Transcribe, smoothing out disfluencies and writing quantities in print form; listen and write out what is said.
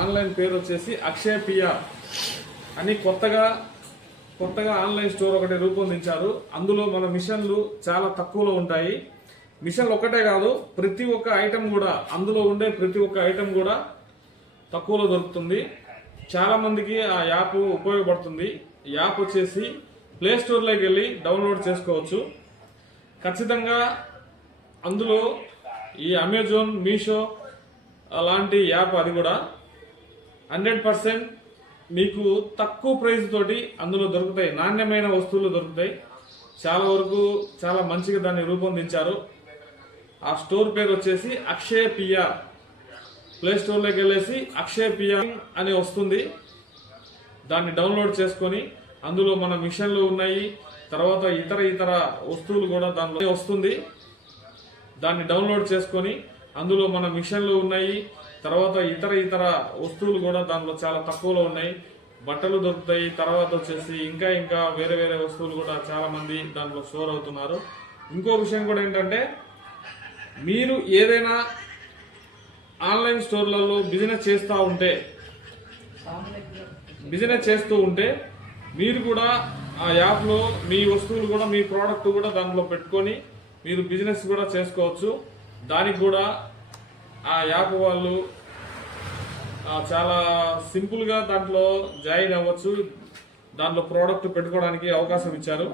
Online పేరు వచ్చేసి అక్షయ PR అని కొత్తగా ఆన్లైన్ స్టోర్ ఒకటి రూపొందించారు. అందులో మన మిషన్లు చాలా తక్కువలో ఉంటాయి. మిషన్లు ఒక్కటే కాదు, ప్రతి ఒక్క ఐటమ్ కూడా, అందులో ఉండే ప్రతి ఒక్క ఐటమ్ కూడా తక్కువలో దొరుకుతుంది. చాలా మందికి ఆ యాప్ ఉపయోగపడుతుంది. యాప్ వచ్చేసి ప్లే స్టోర్లోకి వెళ్ళి డౌన్లోడ్ చేసుకోవచ్చు. ఖచ్చితంగా అందులో ఈ అమెజాన్, మీషో అలాంటి యాప్ అది కూడా 100% మీకు తక్కువ ప్రైస్ తోటి అందులో దొరుకుతాయి. నాణ్యమైన వస్తువులు దొరుకుతాయి. చాలా వరకు చాలా మంచిగా దాన్ని రూపొందించారు. ఆ స్టోర్ పేరు వచ్చేసి అక్షయ పిఆర్. ప్లే స్టోర్లోకి వెళ్ళేసి అక్షయ పిఆర్ అని వస్తుంది. దాన్ని డౌన్లోడ్ చేసుకొని అందులో మన మిషన్లు ఉన్నాయి, తర్వాత ఇతర వస్తువులు కూడా దానిలో వస్తుంది. దాన్ని డౌన్లోడ్ చేసుకొని అందులో మన మిషన్లు ఉన్నాయి, తర్వాత ఇతర వస్తువులు కూడా దానిలో చాలా తక్కువలో ఉన్నాయి. బట్టలు దొరుకుతాయి. తర్వాత వచ్చేసి ఇంకా వేరే వస్తువులు కూడా చాలా మంది దాంట్లో స్టోర్ అవుతున్నారు. ఇంకో విషయం కూడా ఏంటంటే, మీరు ఏదైనా ఆన్లైన్ స్టోర్లలో బిజినెస్ చేస్తూ ఉంటే మీరు కూడా ఆ యాప్లో మీ వస్తువులు కూడా, మీ ప్రోడక్ట్ కూడా దాంట్లో పెట్టుకొని మీరు బిజినెస్ కూడా చేసుకోవచ్చు. దానికి కూడా ఆ యాప్ వాళ్ళు చాలా సింపుల్గా దాంట్లో జాయిన్ అవ్వచ్చు. దాంట్లో ప్రోడక్ట్ పెట్టుకోవడానికి అవకాశం ఇచ్చారు.